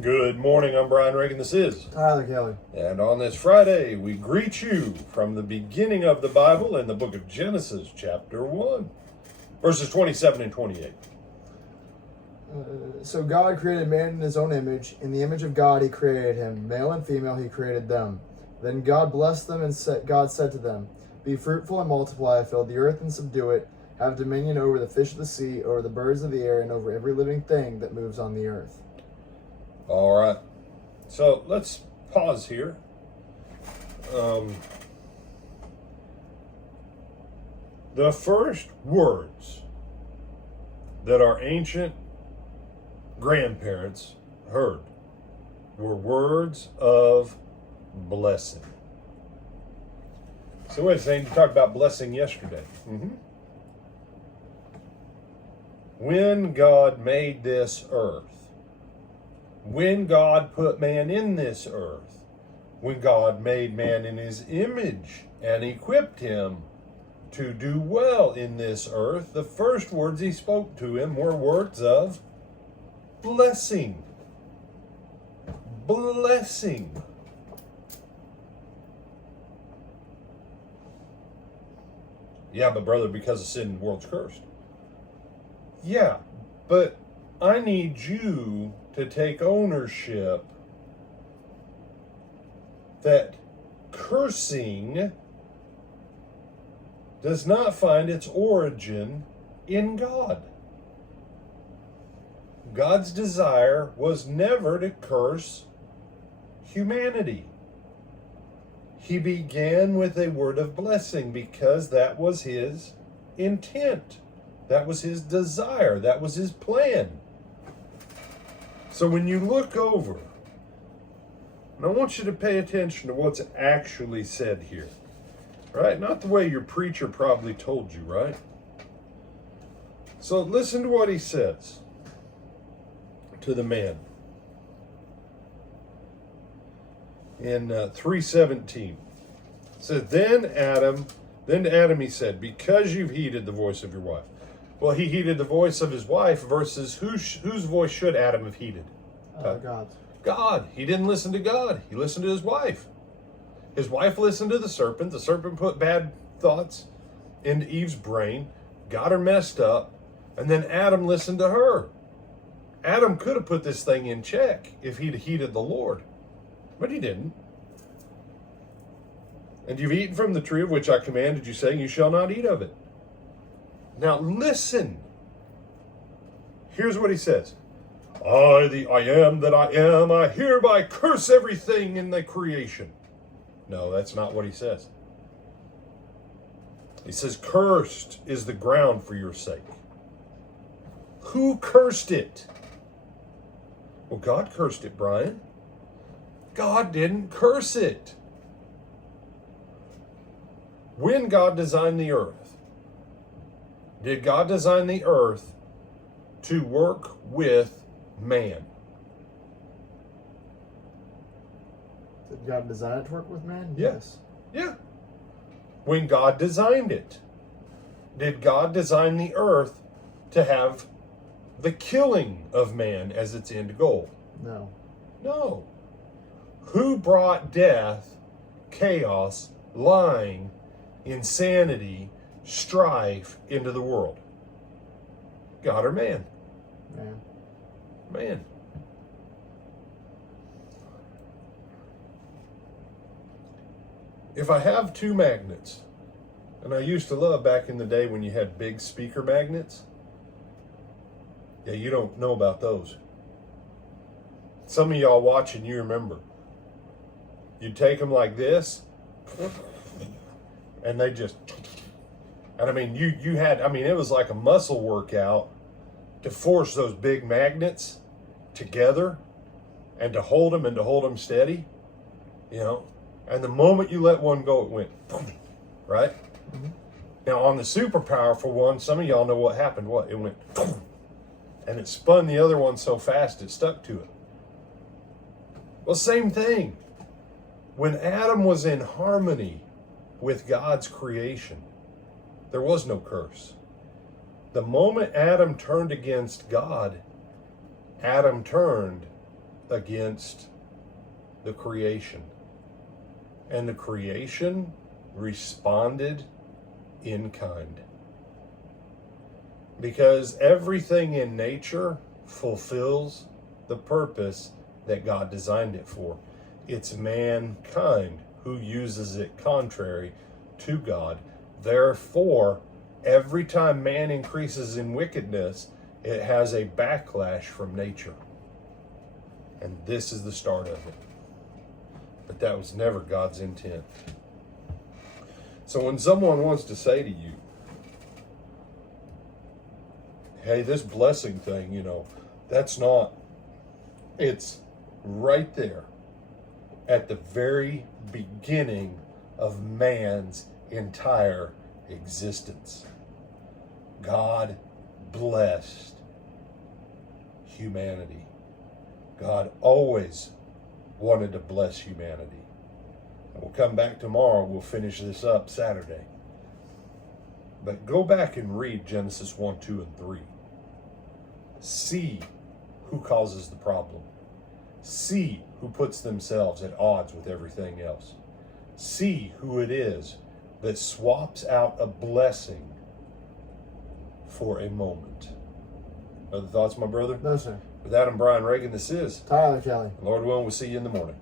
Good morning, I'm Brian Reagan, this is Tyler Kelly. And on this Friday, we greet you from the beginning of the Bible in the book of Genesis, chapter 1, verses 27 and 28. So God created man in his own image. In the image of God he created him. Male and female he created them. Then God blessed them, and God said to them, "Be fruitful and multiply, fill the earth and subdue it. Have dominion over the fish of the sea, over the birds of the air, and over every living thing that moves on the earth." All right, so let's pause here. The first words that our ancient grandparents heard were words of blessing. So wait a second, you talked about blessing yesterday. When God made this earth, when God put man in this earth, when God made man in his image and equipped him to do well in this earth, the first words he spoke to him were words of blessing. Blessing. Yeah, but brother, because of sin, the world's cursed. Yeah, but I need you to take ownership that cursing does not find its origin in God. God's desire was never to curse humanity. He began with a word of blessing because that was his intent. That was his desire. That was his plan. So when you look over, and I want you to pay attention to what's actually said here, right? Not the way your preacher probably told you, right? So listen to what he says to the man in 3:17. It says, Then to Adam he said, "Because you've heeded the voice of your wife." Well, he heeded the voice of his wife versus whose voice should Adam have heeded? God's. God. He didn't listen to God. He listened to his wife. His wife listened to the serpent. The serpent put bad thoughts into Eve's brain, got her messed up, and then Adam listened to her. Adam could have put this thing in check if he'd heeded the Lord, but he didn't. And you've eaten from the tree of which I commanded you, saying, "You shall not eat of it." Now listen. Here's what he says. I am that I am, I hereby curse everything in the creation. No, that's not what he says. He says, cursed is the ground for your sake. Who cursed it? Well, God cursed it, Brian. God didn't curse it. When God designed the earth, did God design the earth to work with man? Did God design it to work with man? Yeah. Yes. Yeah. When God designed it, did God design the earth to have the killing of man as its end goal? No. No. Who brought death, chaos, lying, insanity, strife into the world? God or man? Man. Man. If I have two magnets, and I used to love back in the day when you had big speaker magnets. Yeah, you don't know about those. Some of y'all watching, you remember. You take them like this, and they just... And I mean, you had, I mean, it was like a muscle workout to force those big magnets together and to hold them steady, you know. And the moment you let one go, it went, boom, right? Mm-hmm. Now, on the super powerful one, some of y'all know what happened. What? It went, boom, and it spun the other one so fast it stuck to it. Well, same thing. When Adam was in harmony with God's creation, there was no curse. The moment Adam turned against God, Adam turned against the creation. And the creation responded in kind. Because everything in nature fulfills the purpose that God designed it for. It's mankind who uses it contrary to God. Therefore, every time man increases in wickedness, it has a backlash from nature. And this is the start of it. But that was never God's intent. So when someone wants to say to you, hey, this blessing thing, that's not, it's right there at the very beginning of man's entire existence. God blessed humanity. God always wanted to bless humanity. And we'll come back tomorrow. We'll finish this up Saturday. But go back and read Genesis 1, 2, and 3. See who causes the problem. See who puts themselves at odds with everything else. See who it is that swaps out a blessing for a moment. Other thoughts, my brother? No, sir. With Adam Brian Reagan, this is Tyler Kelly. Lord willing, we'll see you in the morning.